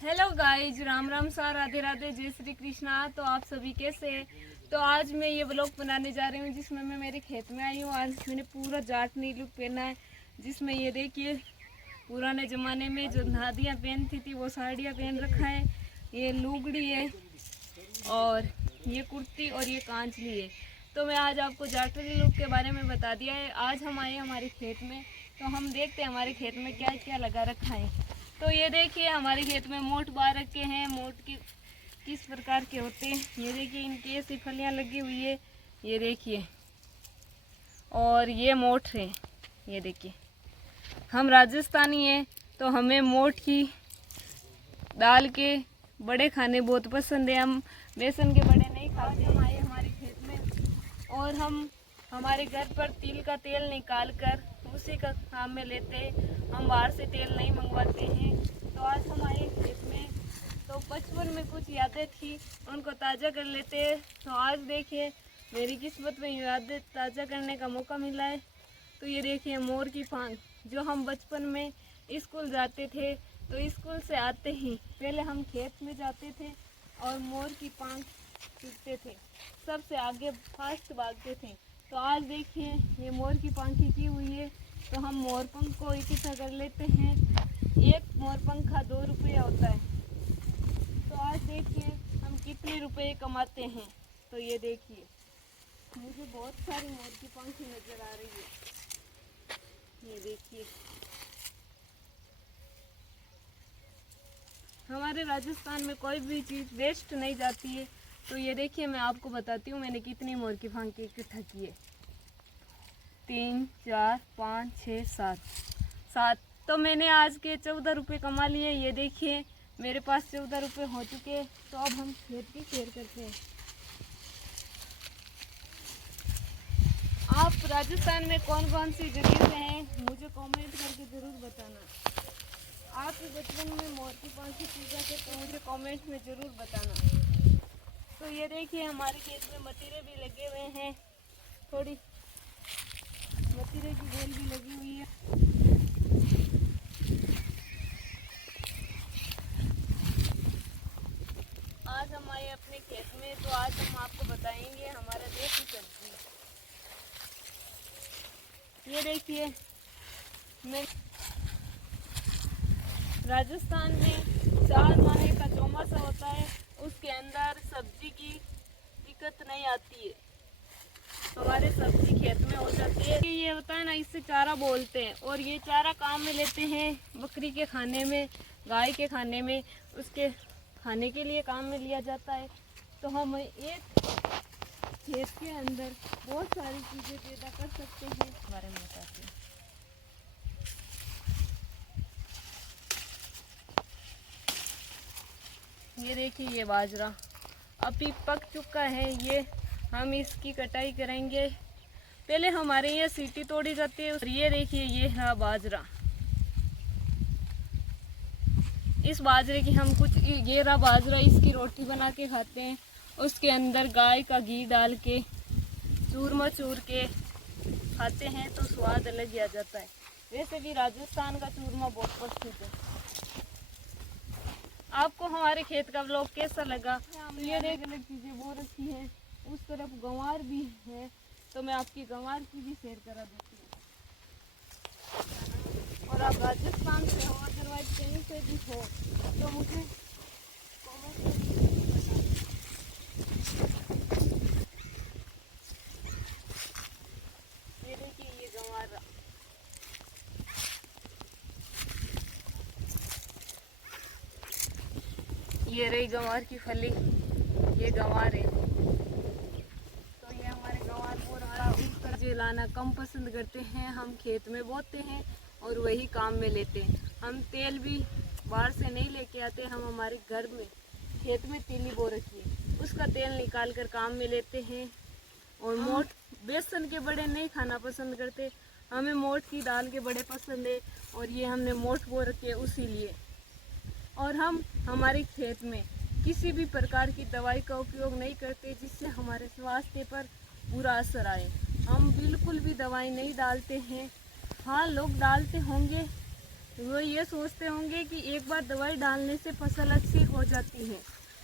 Hello guys, Ram Ram सा, राधे राधे, जय श्री कृष्णा। तो आप सभी कैसे हैं? तो आज मैं ये ब्लॉग बनाने जा रही हूँ जिसमें मैं मेरे खेत में आई हूँ। आज मैंने पूरा जाटनी लुक पहना है, जिसमें ये देखिए पुराने ज़माने में जो नादियाँ पहनती थी वो साड़ियाँ पहन रखा है। ये लुगड़ी है और ये कुर्ती और ये कांचली है। तो मैं आज आपको जाटनी लुक के बारे में बता दिया है। आज हम आए हमारे खेत में, तो हम देखते हैं हमारे खेत में क्या क्या लगा रखा है। तो ये देखिए हमारे खेत में मोट बा रखे हैं। मोट की किस प्रकार के होते हैं, ये देखिए इनकी ऐसी फलियां लगी हुई है, ये देखिए। और ये मोट है, ये देखिए। हम राजस्थानी हैं तो हमें मोट की दाल के बड़े खाने बहुत पसंद है। हम बेसन के बड़े नहीं खाते। हम आए हमारे खेत में और हम हमारे घर पर तिल का तेल निकाल कर उसी का काम में लेते हैं। हम बाहर से तेल नहीं मंगवाते हैं। तो आज हम आए खेत में, तो बचपन में कुछ यादें थी उनको ताज़ा कर लेते हैं। तो आज देखिए मेरी किस्मत में यादें ताज़ा करने का मौका मिला है। तो ये देखिए मोर की पांख, जो हम बचपन में स्कूल जाते थे तो स्कूल से आते ही पहले हम खेत में जाते थे और मोर की पांख सीखते थे, सबसे आगे फास्ट भागते थे। तो आज देखिए ये मोर की पांखी की हुई है, तो हम मोर पंख को इकट्ठा कर लेते हैं। एक मोर पंख का 2 रुपया होता है। तो आज देखिए हम कितने रुपए कमाते हैं। तो ये देखिए मुझे बहुत सारी मोर की पंखी नजर आ रही है, ये देखिए। हमारे राजस्थान में कोई भी चीज़ वेस्ट नहीं जाती है। तो ये देखिए मैं आपको बताती हूँ मैंने कितनी मोर की पंखी इकट्ठा की है। 3 4 5 6 7। तो मैंने आज के 14 रुपये कमा लिए। ये देखिए मेरे पास 14 रुपये हो चुके हैं। तो अब हम खेत की सैर करते हैं। आप राजस्थान में कौन कौन सी जगह से हैं मुझे कमेंट करके ज़रूर बताना। आप बचपन में मोर की पंखी पूजा के तो मुझे कमेंट में ज़रूर बताना। तो ये देखिए हमारे खेत में मतीरे भी लगे हुए हैं, थोड़ी मतीरे की बेल भी लगी हुई है। आज हम आए अपने खेत में, तो आज हम आपको बताएंगे हमारा देसी सब्जी। ये देखिए मैं राजस्थान में 4 माह का चौमासा होता है, उसके अंदर सब्जी की दिक्कत नहीं आती है। हमारे सब्जी खेत में हो जाती है। ये होता है ना, इससे चारा बोलते हैं और ये चारा काम में लेते हैं बकरी के खाने में, गाय के खाने में, उसके खाने के लिए काम में लिया जाता है। तो हम एक खेत के अंदर बहुत सारी चीज़ें पैदा कर सकते हैं। बारे में बताते हैं। ये देखिए ये बाजरा अभी पक चुका है। ये हम इसकी कटाई करेंगे। पहले हमारे यहाँ सीटी तोड़ी जाती है। और ये देखिए ये है बाजरा। इस बाजरे की हम कुछ, ये रहा बाजरा, इसकी रोटी बना के खाते हैं। उसके अंदर गाय का घी डाल के चूरमा चूर के खाते हैं तो स्वाद अलग ही आ जाता है। वैसे भी राजस्थान का चूरमा बहुत प्रसिद्ध है। आपको हमारे खेत का व्लॉग कैसा लगा? ये अलग अलग चीज़ें बो रखी हैं। उस तरफ गंवार भी है, तो मैं आपकी गंवार की भी सैर करा देती हूँ। और आप राजस्थान से हो, अदरवाइज कहीं से भी हो, तो मुझे कमेंट करके ये देखिए ये गंवार, ये रही गंवार की फली, ये गंवार है। तो ये हमारे गंवार को रहा लाना कम पसंद करते हैं। हम खेत में बोते हैं और वही काम में लेते हैं। हम तेल भी बाहर से नहीं लेके आते। हम हमारे घर में खेत में तीली बो रखी है, उसका तेल निकाल कर काम में लेते हैं। और मोट बेसन के बड़े नहीं खाना पसंद करते, हमें मोट की दाल के बड़े पसंद है। और ये हमने मोट बो रखे है उसी लिए। और हम हमारे खेत में किसी भी प्रकार की दवाई का उपयोग नहीं करते जिससे हमारे स्वास्थ्य पर बुरा असर आए। हम बिल्कुल भी दवाई नहीं डालते हैं। हाँ लोग डालते होंगे, वो ये सोचते होंगे कि एक बार दवाई डालने से फसल अच्छी हो जाती है,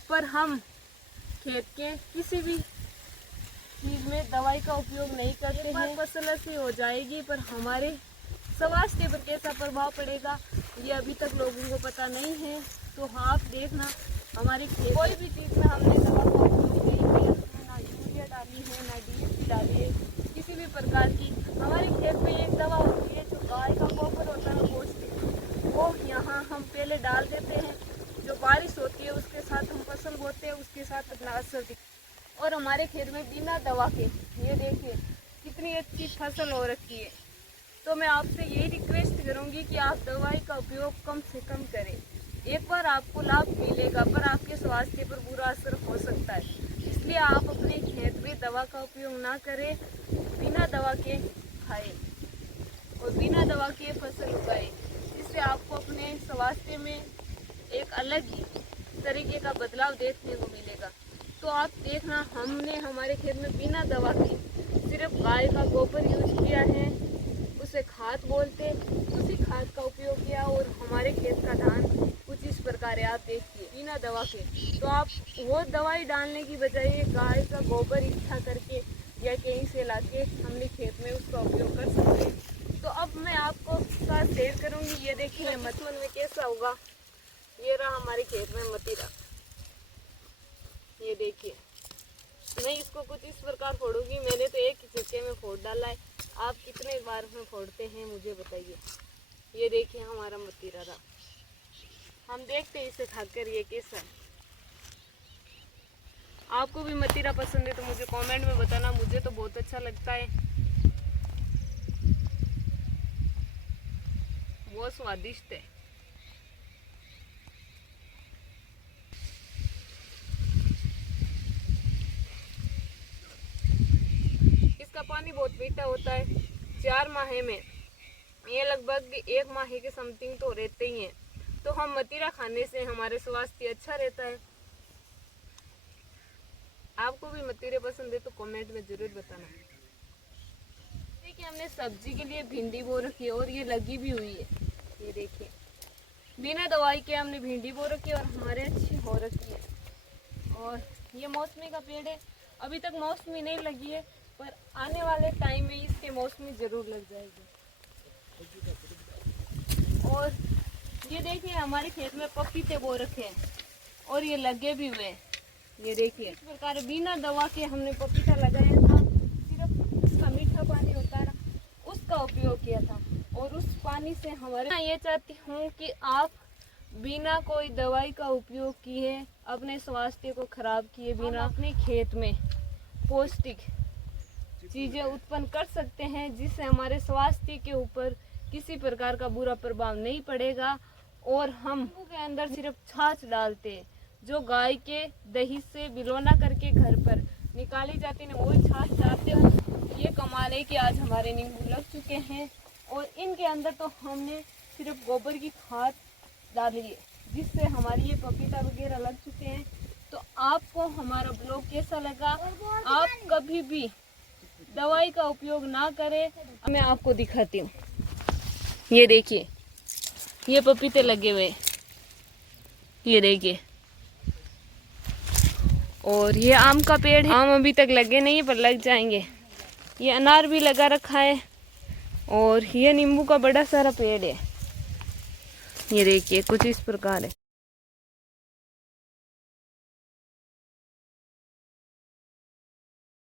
पर हम खेत के किसी भी चीज़ में दवाई का उपयोग नहीं करते हैं। फसल अच्छी हो जाएगी पर हमारे स्वास्थ्य पर कैसा प्रभाव पड़ेगा ये अभी तक लोगों को पता नहीं है। तो आप देखना, हमारे खेत कोई भी चीज़ में हमने दवा का उपयोग नहीं किया, ना यूरिया डाली है, ना DAP डाली है, किसी भी प्रकार की। हमारे खेत में एक दवा होती है जो गाय का गोबर होता है पौष्टिक, वो यहाँ हम पहले डाल देते हैं। जो बारिश होती है उसके साथ हम फसल बोते हैं, उसके साथ अपना असर दिखता। और हमारे खेत में बिना दवा के ये देखिए कितनी अच्छी फसल हो रखी है। तो मैं आपसे यही रिक्वेस्ट करूंगी कि आप दवाई का उपयोग कम से कम करें। एक बार आपको लाभ मिलेगा पर आपके स्वास्थ्य पर बुरा असर हो सकता है, इसलिए आप अपने खेत में दवा का उपयोग ना करें, बिना दवा के खाएं और बिना दवा के फसल उगाएं, जिससे आपको अपने स्वास्थ्य में एक अलग ही तरीके का बदलाव देखने को मिलेगा। तो आप देखना, हमने हमारे खेत में बिना दवा के सिर्फ गाय का गोबर यूज किया है, उसे खाद बोलते, उसी खाद का उपयोग किया और हमारे खेत का धान कुछ इस प्रकार है। आप देखिए बिना दवा के। तो आप वो दवाई डालने की बजाय गाय का गोबर इकट्ठा करके या कहीं से लाके हमने खेत में उसका उपयोग कर सकते हैं। तो अब मैं आपको साथ शेयर करूंगी। ये देखिए मथुन में कैसा होगा। ये रहा हमारे खेत में मतीरा, ये देखिए। मैं इसको कुछ इस प्रकार फोड़ूंगी। मैंने तो एक ही झटके में फोड़ डाला है, आप कितने बार में फोड़ते हैं मुझे बताइए। ये देखिए हमारा मतीरा रहा, हम देखते हैं इसे खाकर ये कैसा है। आपको भी मतीरा पसंद है तो मुझे कमेंट में बताना, मुझे तो बहुत अच्छा लगता है, बहुत स्वादिष्ट है। इसका पानी बहुत मीठा होता है। 4 माह में ये लगभग 1 माह के समथिंग तो रहते ही हैं। तो हम मतीरा खाने से हमारे स्वास्थ्य अच्छा रहता है। आपको भी मतीरे पसंद है तो कमेंट में जरूर बताना। देखिए हमने सब्जी के लिए भिंडी बो रखी है और ये लगी भी हुई है। ये देखिए बिना दवाई के हमने भिंडी बो रखी है और हमारे अच्छी हो रखी है। और ये मौसमी का पेड़ है, अभी तक मौसमी नहीं लगी है पर आने वाले टाइम में इसके मौसमी जरूर लग जाएगी। और ये देखिए हमारे खेत में पपीते बो रखे हैं और ये लगे भी हुए हैं। ये देखिए इस प्रकार बिना दवा के हमने पपीता लगाया था, सिर्फ उसका मीठा पानी होता है ना उसका उपयोग किया था। और उस पानी से हमारे मैं ये चाहती हूँ कि आप बिना कोई दवाई का उपयोग किए अपने स्वास्थ्य को खराब किए बिना अपने खेत में पौष्टिक चीज़ें उत्पन्न कर सकते हैं, जिससे हमारे स्वास्थ्य के ऊपर किसी प्रकार का बुरा प्रभाव नहीं पड़ेगा। और हम के अंदर सिर्फ छाछ डालते हैं, जो गाय के दही से बिलोना करके घर पर निकाली जाती है, वही छाछ डालते हैं। ये कमाल है कि आज हमारे नींबू लग चुके हैं और इनके अंदर तो हमने सिर्फ गोबर की खाद डाली है, जिससे हमारी ये पपीता वगैरह लग चुके हैं। तो आपको हमारा ब्लॉग कैसा लगा? आप कभी भी दवाई का उपयोग ना करें। मैं आपको दिखाती हूँ, ये देखिए ये पपीते लगे हुए, ये देखिए। और ये आम का पेड़ है, आम अभी तक लगे नहीं है पर लग जाएंगे। ये अनार भी लगा रखा है और ये नींबू का बड़ा सारा पेड़ है। ये देखिए कुछ इस प्रकार है।